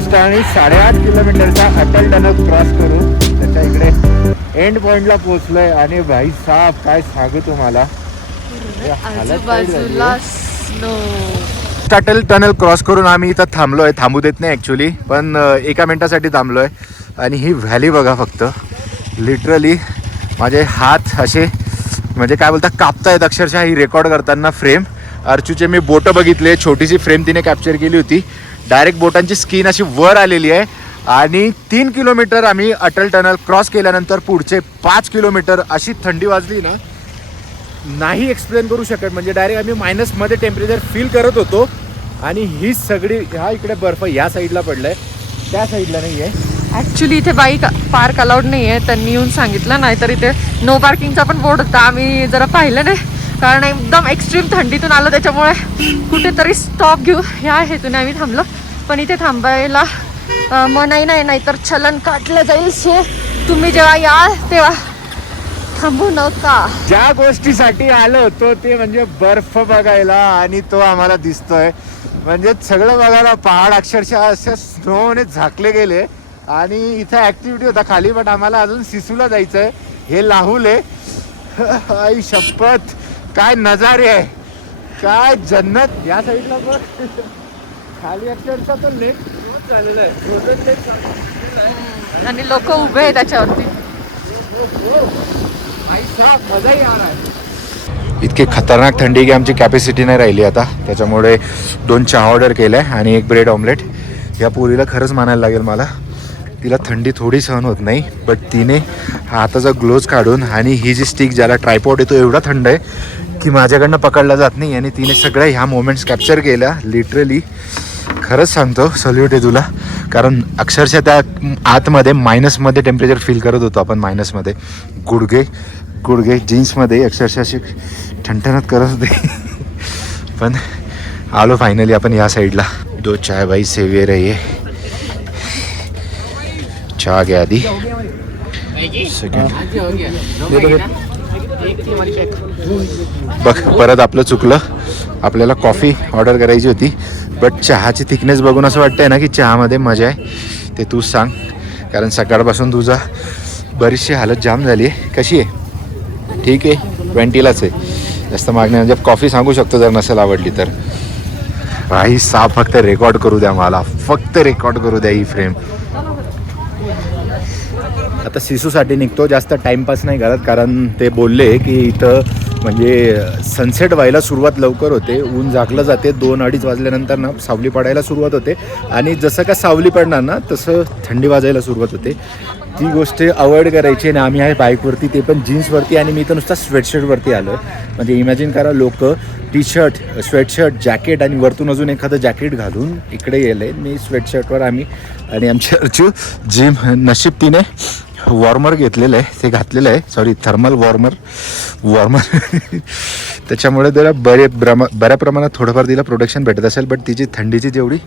Just आम्ही 8.5 किलोमीटरचा Atal tunnel cross करून त्याच्या इकडे एंड पॉइंटला पोहोचलोय. आणि भाई साहेब काय सांगू तुम्हाला, आजूबाजूला स्नो. अटल टनल क्रॉस करून आम्ही इथं थांबलोय. थांबू देत नाही ॲक्च्युली, पण 1 मिनिटासाठी थांबलोय. आणि ही व्हॅली बघा फक्त, लिटरली माझे हात असे म्हणजे काय बोलतात कापतायत अक्षरशः ही रेकॉर्ड करताना फ्रेम. अर्चूचे मी बोटं बघितले, छोटीशी फ्रेम तिने कॅप्चर केली होती. डायरेक्ट बोटांची स्किन अशी वर आलेली आहे. आणि 3 किलोमीटर आम्ही अटल टनल क्रॉस केल्यानंतर पुढचे 5 किलोमीटर अशी थंडी वाजली ना, नाही एक्सप्लेन करू शकत. म्हणजे डायरेक्ट आम्ही मायनसमध्ये टेम्परेचर फील करत होतो. आणि ही सगळी ह्या इकडे बर्फ या साईडला पडलाय, त्या साईडला नाही आहे. ॲक्च्युली इथे बाईक पार्क अलाउड नाही आहे, त्यांनी येऊन सांगितलं. नाहीतर इथे नो पार्किंगचा पण बोर्ड होता, आम्ही जरा पाहिलं नाही. कारण एकदम एक्स्ट्रीम थंडीतून आलो, त्याच्यामुळे कुठेतरी स्टॉप घेऊ ह्या हेतूने आम्ही थांबलो. पण इथे थांबायला मनाई नाही, नाहीतर चलन काटलं जाईल. शे तुम्ही जेव्हा याल तेव्हा थांबू नका. ज्या गोष्टीसाठी आलो होतो ते म्हणजे बर्फ बघायला, आणि तो आम्हाला दिसतोय. म्हणजे सगळं बघायला पहाड अक्षरशः असे स्नोने झाकले गेले. आणि इथं ॲक्टिव्हिटी होता खाली, पण आम्हाला अजून सिसूला जायचं आहे. हे लाहुले आई शपथ, काय नजारे आहे, काय जन्नत. या साईडला बघ खाली अक्षरशः तो लेक झालेला आहे, आणि लोक उभे आहे त्याच्यावरती. मजाही येणार. इतकी खतरनाक थंडी की आमची कॅपॅसिटी नाही राहिली आता. त्याच्यामुळे 2 चहा ऑर्डर केल्या आणि 1 ब्रेड ऑमलेट. या पोरीला खरंच मानायला लागेल मला, तिला थंडी थोडी सहन होत नाही. बट तिने हाताचा ग्लोव्ज काढून, आणि ही जी स्टिक ज्याला ट्रायपॉड येतो एवढा थंड आहे की माझ्याकडनं पकडला जात नाही. आणि तिने सगळ्या ह्या मोमेंट्स कॅप्चर केल्या. लिटरली खरंच सांगतो, सल्यूट आहे तुला. कारण अक्षरशः त्या आतमध्ये मायनसमध्ये टेम्परेचर फील करत होतो आपण. मायनसमध्ये गुडघे जीन्समध्ये अक्षरशः अशी ठणठणत करत होते. पण आलो फायनली आपण या साईडला. 2 चाय भाई सेवियर आहे ये. चहा घ्या आधी. बघ परत आपलं चुकलं, आपल्याला कॉफी ऑर्डर करायची होती. बट चहाची थिकनेस बघून असं वाटतंय ना की चहामध्ये मजा आहे. ते तूच सांग, कारण सकाळपासून तुझा बरीचशी हालत जाम झाली आहे. कशी आहे? ठीक आहे, 20लाच आहे. जास्त मागणी म्हणजे कॉफी सांगू शकतो जर नसेल आवडली तर. भाई साहेब फक्त रेकॉर्ड करू द्या मला, फक्त रेकॉर्ड करू द्या ही फ्रेम. आता सिसूसाठी निघतो, जास्त टाईमपास नाही करत. कारण ते बोलले की इथं म्हणजे सनसेट व्हायला सुरुवात लवकर होते, ऊन झाकलं जाते. 2-2:30 वाजल्यानंतर ना सावली पडायला सुरुवात होते. आणि जसं का सावली पडणार ना तसं थंडी वाजायला सुरुवात होते. ती गोष्ट अवॉइड करायची. आणि आम्ही आहे बाईकवरती, ते पण जीन्सवरती. आणि मी तर नुसता स्वेटशर्टवरती आलो आहे. म्हणजे इमॅजिन करा, लोक टी शर्ट, स्वेटशर्ट, जॅकेट आणि वरतून अजून एखादं जॅकेट घालून इकडे गेले. मी स्वेटशर्टवर, आम्ही आणि आमची अर्चू जिम नशीब तिने वॉर्मर घेतलेलं आहे, ते घातलेलं आहे. Sorry, thermal warmer. त्याच्यामुळे त्याला बऱ्या प्रमाणात थोडंफार तिला प्रोटेक्शन भेटत असेल. बट तिची थंडीची जेवढी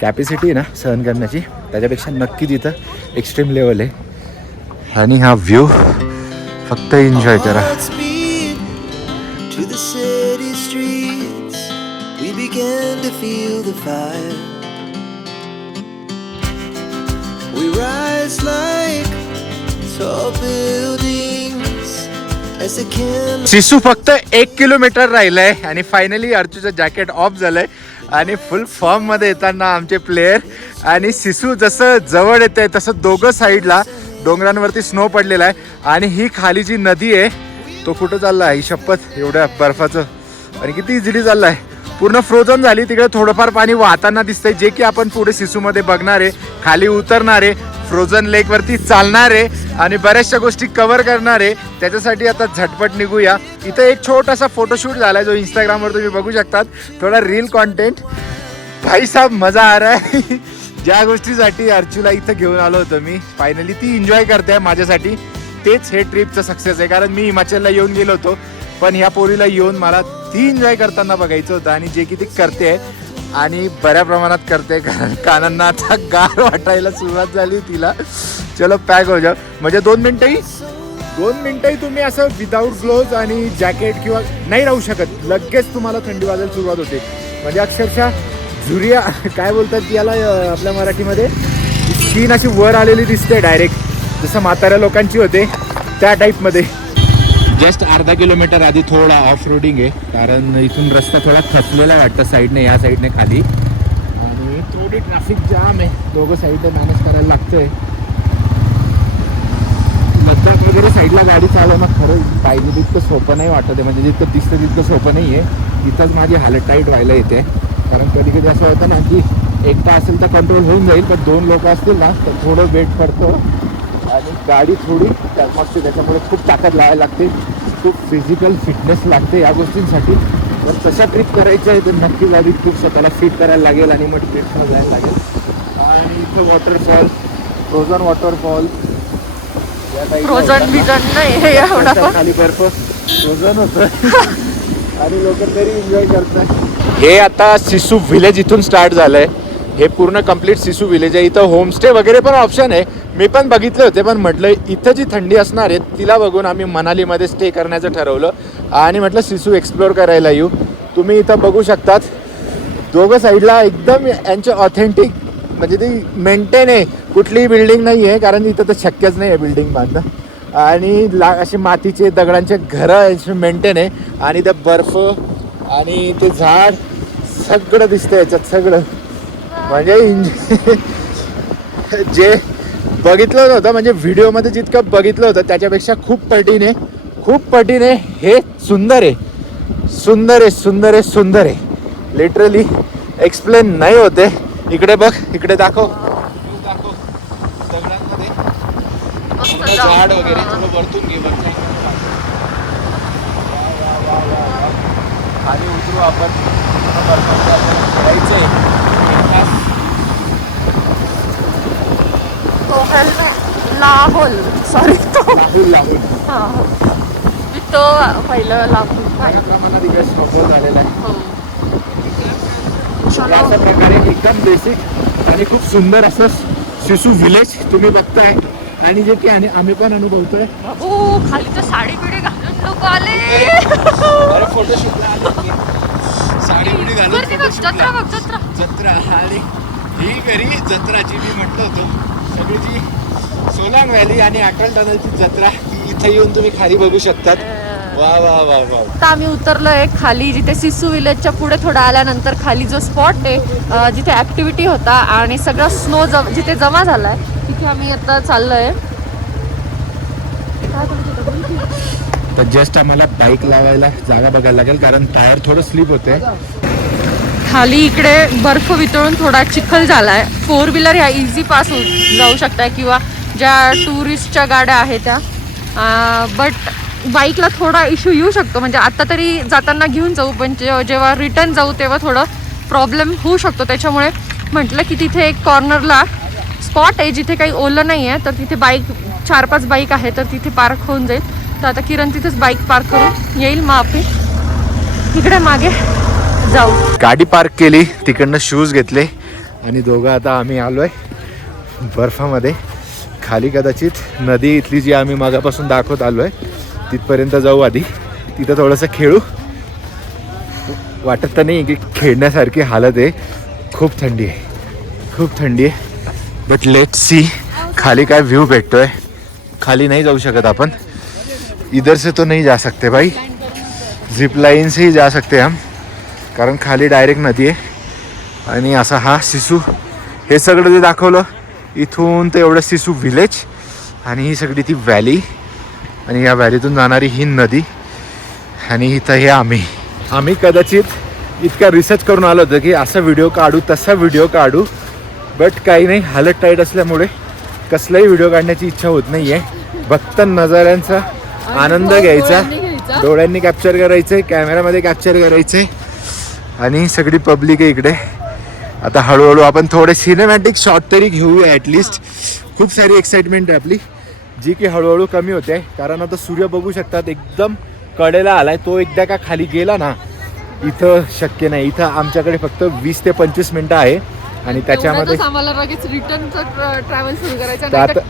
कॅपॅसिटी आहे ना सहन करण्याची, त्याच्यापेक्षा नक्की तिथं एक्स्ट्रीम लेवल आहे. आणि हा व्ह्यू फक्त एन्जॉय करा. सिसू फक्त 1 किलोमीटर राहिलंय आणि फायनली अर्चूचं जॅकेट ऑफ झालंय. आणि फुल फॉर्म मध्ये येताना आमचे प्लेयर आणि सिसू जसं जवळ येत आहे तसं दोघं साईडला डोंगरांवरती स्नो पडलेला आहे. आणि ही खाली जी नदी आहे तो कुठं चालला आहे शपथ, एवढ्या बर्फाचं. आणि किती इझिली चालला आहे, पूर्ण फ्रोझन झाली. तिकडे थोडंफार पाणी वाहताना दिसतंय, जे की आपण पुढे सिसूमध्ये बघणार आहे. खाली उतरणार आहे, फ्रोझन लेकवरती चालणार आहे आणि बऱ्याचशा गोष्टी कव्हर करणार आहे. त्याच्यासाठी आता झटपट निघूया. इथं एक छोटासा फोटोशूट झाला आहे जो इंस्टाग्रामवर तुम्ही बघू शकतात. थोडा रील कॉन्टेंट. भाई साहब मजा आ रहा है. ज्या गोष्टीसाठी अर्चूला इथं घेऊन आलो होतो मी, फायनली ती एन्जॉय करते माझ्यासाठी. तेच हे ट्रिपचं सक्सेस आहे. कारण मी हिमाचलला येऊन गेलो होतो, पण ह्या पोरीला येऊन मला ती एन्जॉय करताना बघायचं होतं. आणि जे की ती करते आणि बऱ्या प्रमाणात करते. कारण कानांना आता गार वाटायला सुरुवात झाली तिला. चलो पॅक हो जाओ. म्हणजे 2 मिनिटंही तुम्ही असं विदाऊट ग्लोव्ज आणि जॅकेट किंवा नाही राहू शकत. लगेच तुम्हाला थंडी वाजायला सुरुवात होते. म्हणजे अक्षरशः झुरिया काय बोलतात याला आपल्या मराठीमध्ये, स्किन अशी वर आलेली दिसते डायरेक्ट, जसं म्हाताऱ्या लोकांची होते त्या टाईपमध्ये. जस्ट अर्धा किलोमीटर आधी थोडा ऑफ रोडिंग आहे, कारण इथून रस्ता थोडा खचलेला वाटतं साईडने, या साईडने खाली, आणि थोडी ट्रॅफिक जाम आहे, दोघं साईडने मॅनेज करायला लागतंय. लद्दाख वगैरे साईडला गाडी चालवणं खरं पाहिजे तितकं सोपं नाही वाटत आहे, म्हणजे जितकं दिसतं तितकं सोपं नाही आहे. इथंच माझी हालत टाईट व्हायला येते, कारण कधी कधी असं होतं ना की एकटा असेल तर कंट्रोल होऊन जाईल, पण 2 लोक असतील ना तर थोडं वेट करतो आणि गाडी थोडी मग त्याच्यामुळे खूप ताकद लावायला लागते, खूप फिजिकल फिटनेस लागते या गोष्टींसाठी. तर तशा ट्रिप करायच्या आहे तर नक्की गाडी खूप स्वतःला फिट करायला लागेल आणि मग ट्रिपला जायला लागेल. आणि इथं वॉटरफॉल, फ्रोझन वॉटरफॉल, फ्रोझन बिझन नाही एवढा पण खाली बर्फ फ्रोझन होतं आणि लोक तरी एन्जॉय करतात. हे आता सिसू विलेज इथून स्टार्ट झालंय, हे पूर्ण कम्प्लीट सिसू विलेज आहे. इथं होमस्टे वगैरे पण ऑप्शन आहे, मी पण बघितले होते, पण म्हटलं इथं जी थंडी असणार आहे तिला बघून आम्ही मनालीमध्ये स्टे करण्याचं ठरवलं आणि म्हटलं सिसू एक्सप्लोअर करायला येऊ. तुम्ही इथं बघू शकतात दोघं साईडला एकदम यांचे ऑथेंटिक, म्हणजे ती मेंटेन आहे, कुठलीही बिल्डिंग नाही आहे, कारण इथं तर शक्यच नाही आहे बिल्डिंग बांधणं. आणि असे मातीचे दगडांचे घरं मेंटेन आहे, आणि ते बर्फ आणि ते झाड सगळं दिसतं याच्यात सगळं. म्हणजे जे बघितलं होतं, म्हणजे व्हिडिओमध्ये जितकं बघितलं होतं त्याच्यापेक्षा खूप पटीने हे सुंदर आहे, सुंदर आहे, सुंदर आहे, सुंदर आहे. लिटरली एक्सप्लेन नाही होते. इकडे बघ, इकडे दाखव दगडांमध्ये झाड वगैरे, थोडं वरतून घे, खाली उतरू आपण, खेळायचंय. लाहोल, सॉरी लाहोल मी तो पहिलं लाहोल मला तिकडे स्नोफॉल झालेला आहे. हो. अशा प्रकारे एकदम बेसिक आणि खूप सुंदर असं सिसू विलेज तुम्ही बघताय, आणि जे की आम्ही पण अनुभवतोय. हो, खाली तर साडी बिडी घालून लोक आले. अरे फोटोशूटला आले, साडी बिडी घालून जत्रा. आणि ही घरी जत्राची मी म्हटलं होतं, सगळी जी सोलांग व्हॅली आणि अटल टनलची जत्रा इथे येऊन तुम्ही खाली बघू शकतात. वा वा वा वा. आता आम्ही उतरलोय खाली, जिथे सिसू विलेजच्या पुढे थोडं आल्यानंतर खाली जो स्पॉट आहे जिथे ऍक्टिव्हिटी होता आणि सगळं स्नो जिथे जमा झालाय तिथे आम्ही आता चाललोय. तर जस्ट आम्हाला बाईक लावायला जागा बघायला लागेल, कारण टायर थोडं स्लिप होते. खाली इकडे बर्फ वितळून थोडा चिखल झालाय. 4 व्हीलर ह्या इझी पास जाऊ शकताय, किंवा ज्या टुरिस्टच्या गाड्या आहेत त्या, बट बाईकला थोडा इश्यू येऊ शकतो. म्हणजे आता तरी जाताना घेऊन जाऊ, पण जेव्हा रिटर्न जाऊ तेव्हा थोडं प्रॉब्लेम होऊ शकतो. त्याच्यामुळे म्हटलं की तिथे एक कॉर्नरला स्पॉट आहे जिथे काही ओलं नाही आहे, तर तिथे बाईक 4-5 बाईक आहे, तर तिथे पार्क होऊन जाईल. तर आता किरण तिथेच बाईक पार्क करून येईल, मग आपण इकडे मागे जाऊ. गाडी पार्क केली, तिकडनं शूज घेतले आणि दोघं आता आम्ही आलोय बर्फामध्ये. खाली कदाचित नदी इथली जी आम्ही मागापासून दाखवत आलोय तिथपर्यंत जाऊ आधी, तिथं थोडंसं खेळू. वाटत तर नाही की खेळण्यासारखी हालत आहे, खूप थंडी आहे, खूप थंडी आहे. बट लेट सी खाली काय व्ह्यू भेटतोय. खाली नाही जाऊ शकत आपण, इधर से तो नहीं जा सकते भाई, जिप लाइन से ही जा सकते हम, कारण खाली डायरेक्ट नदी आहे. आणि असा हा सिसू, हे सगळं जे दाखवलं इथून ते एवढं सिसू विलेज, आणि ही सगळी ती व्हॅली, आणि या व्हॅलीतून जाणारी ही नदी, आणि इथं हे आम्ही कदाचित इतका रिसर्च करून आलो होतो की असा व्हिडिओ काढू, तसा व्हिडिओ काढू, बट काही नाही, हालत टाईट असल्यामुळे कसलाही व्हिडिओ काढण्याची इच्छा होत नाही आहे. फक्त नजाऱ्यांचा आनंद घ्यायचा, डोळ्यांनी कॅप्चर करायचं आहे, कॅमेरामध्ये कॅप्चर करायचं आहे. आणि सगळी पब्लिक आहे इकडे. आता हळूहळू आपण थोडे सिनेमॅटिक शॉट तरी घेऊया ॲटलिस्ट. खूप सारी एक्साइटमेंट आहे आपली, जी की हळूहळू कमी होते, कारण आता सूर्य बघू शकतात एकदम कडेला आलाय. तो एकदा का खाली गेला ना, इथं शक्य नाही. इथं आमच्याकडे फक्त 20 ते 25 मिनटं आहे, आणि त्याच्यामध्ये आम्हाला लगेच रिटर्नचं ट्रॅव्हल सुरू करायचं.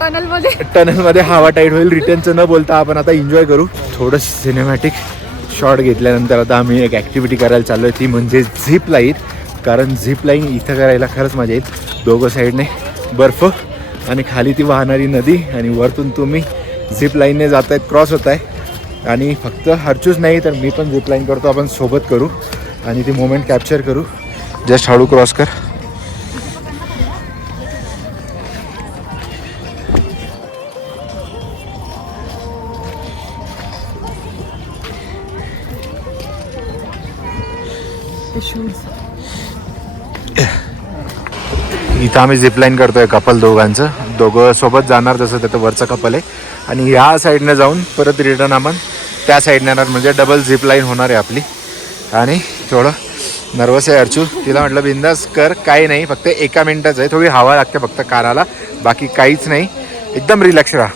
टनलमध्ये हवा टाईट होईल. रिटर्नचं न बोलता आपण आता एन्जॉय करू. थोडं सिनेमॅटिक शॉट घेतल्यानंतर आता आम्ही एक ॲक्टिव्हिटी करायला चाललो आहे, ती म्हणजे झिप लाईन. कारण झिप लाईन इथं करायला खरंच मजा येईल. दोघं साईडने बर्फ आणि खाली ती वाहणारी नदी आणि वरतून तुम्ही झिप लाईनने जात आहेत, क्रॉस होत आहे. आणि फक्त हर्चूच नाही तर मी पण झिप लाईन करतो, आपण सोबत करू आणि ती मोमेंट कॅप्चर करू. जस्ट हळू क्रॉस कर. इथं आम्ही झिपलाईन करतोय कपल दोघांचं, दोघं सोबत जाणार. जसं त्याचं वरचं कपल आहे आणि ह्या साईडनं जाऊन परत रिटर्न आपण त्या साईडने येणार, म्हणजे डबल झिपलाईन होणार आहे आपली. आणि थोडं नर्वस आहे अर्चू, तिला म्हटलं बिंदास कर, काही नाही, फक्त 1 मिनिटाचं आहे, थोडी हवा लागते फक्त कानाला, बाकी काहीच नाही. एकदम रिलॅक्स राहा,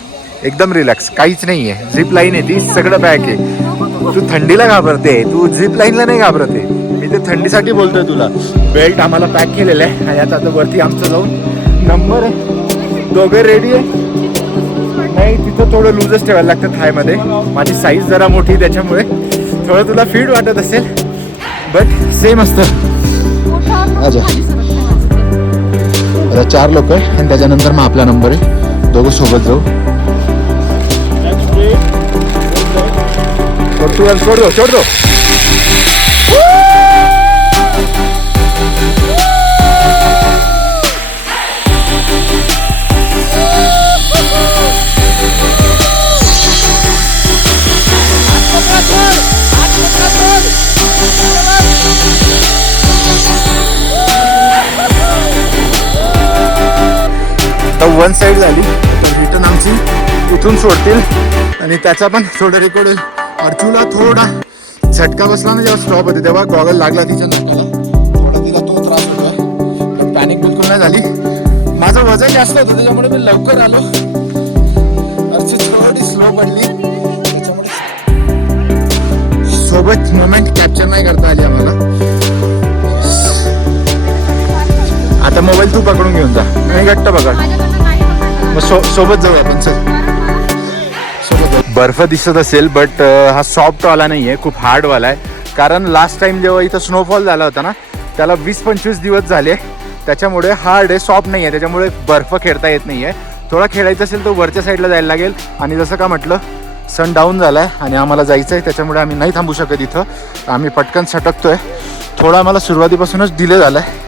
एकदम रिलॅक्स, काहीच नाही आहे. झिप लाईन आहे ती, सगळं पॅक आहे. तू थंडीला घाबरते, तू झिप लाईनला नाही घाबरते. मी ते थंडीसाठी बोलतोय तुला. बेल्ट आम्हाला पॅक केलेलं आहे आणि आता वरती आमचं जाऊन नंबर आहे. दोघे रेडी आहे. नाही तिथं थोडं लूजच ठेवायला लागतं थायमध्ये, माझी साईज जरा मोठी त्याच्यामुळे थोडं तुला फीट वाटत असेल, बट सेम असतं. आता 4 लोक आहे आणि त्याच्यानंतर मग आपला नंबर आहे, दोघं सोबत जाऊ. सोड दो. तर 1 साईड झाली, रिटर्न आमची इथून सोडतील आणि त्याचा पण थोडं रेकॉर्ड होईल. अर्चूला थोडा झटका बसला ना जेव्हा स्टॉप होते तेव्हा, गॉगल लागला तिच्या नाकाला, थोडा तिला तो त्रास होता. पॅनिक बिलकुल नाही झाली. माझं वजन जास्त होतं त्याच्यामुळे मी लवकर आलो. अर्चू थोडी स्लो पडली त्याच्यामुळे सोबत मोमेंट कॅप्चर नाही करता आली आम्हाला. आता मोबाईल तू पकडून घेऊन जा आणि घट्ट पकड, मग सोबत जाऊ आपण. चल सोबत जाऊ. बर्फ दिसत असेल बट हा सॉफ्टवाला नाही आहे, खूप हार्डवाला आहे. कारण लास्ट टाइम जेव्हा इथं स्नोफॉल झाला होता ना त्याला 20-25 दिवस झाले, त्याच्यामुळे हार्ड आहे, सॉफ्ट नाही आहे, त्याच्यामुळे बर्फ खेळता येत नाही आहे. थोडा खेळायचं असेल तर वरच्या साईडला जायला लागेल. आणि जसं का म्हटलं सन डाऊन झाला आहे आणि आम्हाला जायचं आहे, त्याच्यामुळे आम्ही नाही थांबू शकत इथं. आम्ही पटकन सटकतोय. थोडा आम्हाला सुरुवातीपासूनच डिले झाला आहे.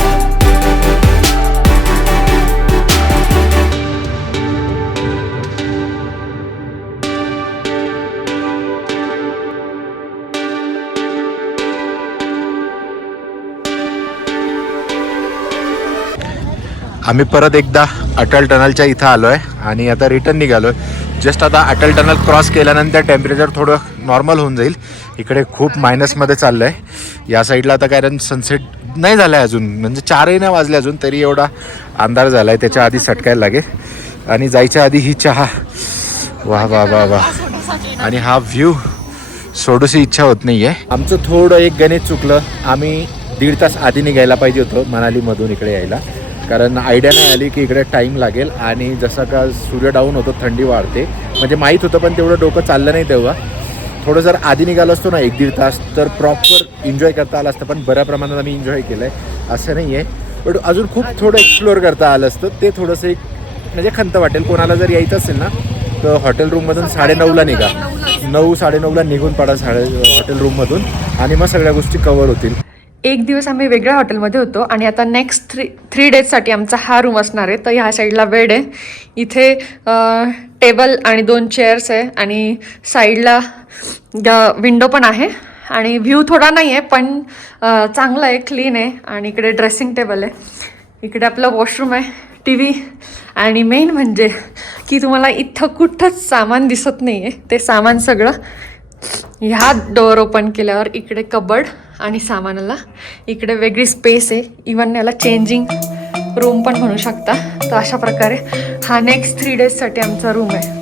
आम्ही परत एकदा अटल टनलच्या इथं आलो आहे आणि आता रिटर्न निघालो आहे. जस्ट आता अटल टनल क्रॉस केल्यानंतर टेम्परेचर थोडं नॉर्मल होऊन जाईल. इकडे खूप मायनसमध्ये चाललं आहे या साईडला आता, कारण सनसेट नाही झाला आहे अजून, म्हणजे 4ही नाही वाजले अजून तरी एवढा अंधार झाला आहे. त्याच्या आधी सटकायला लागेल आणि जायच्या आधी ही चहा, वा वा वा वा, आणि हा व्ह्यू सोडूशी इच्छा होत नाही आहे. आमचं थोडं एक गणित चुकलं. आम्ही 1.5 तास आधी निघायला पाहिजे होतं मनालीमधून इकडे यायला, कारण आयडिया नाही आली की इकडे टाईम लागेल. आणि जसं का सूर्य डाऊन होतो थंडी वाढते, म्हणजे माहीत होतं पण तेवढं डोकं चाललं नाही तेव्हा. थोडं जर आधी निघालो असतो ना 1-1.5 तास तर प्रॉपर एन्जॉय करता आलं असतं. पण बऱ्या प्रमाणात आम्ही एन्जॉय केलं आहे असं नाही आहे, बट अजून खूप थोडं एक्सप्लोअर करता आलं असतं. ते थोडंसं एक म्हणजे खंत वाटेल. कोणाला जर यायचं असेल ना तर हॉटेल रूममधून 9:30ला निघा, 9-9:30ला निघून पडा हॉटेल रूममधून आणि मग सगळ्या गोष्टी कवर होतील. एक दिवस आम्ही वेगळ्या हॉटेलमध्ये होतो आणि आता नेक्स्ट 3 डेजसाठी आमचा हा रूम असणार आहे. तर ह्या साईडला बेड आहे, इथे टेबल आणि 2 चेअर्स आहे आणि साईडला विंडो पण आहे. आणि व्ह्यू थोडा नाही आहे पण चांगला आहे, क्लीन आहे. आणि इकडे ड्रेसिंग टेबल आहे, इकडे आपलं वॉशरूम आहे, TV, आणि मेन म्हणजे की तुम्हाला इथं कुठंच सामान दिसत नाही आहे. ते सामान सगळं ह्या डोअर ओपन केल्यावर इकडे कबर्ड आणि सामानाला इकडे वेगळी स्पेस आहे. इवन याला चेंजिंग रूम पण म्हणू शकता. तर अशा प्रकारे हा नेक्स्ट 3 डेजसाठी आमचा रूम आहे.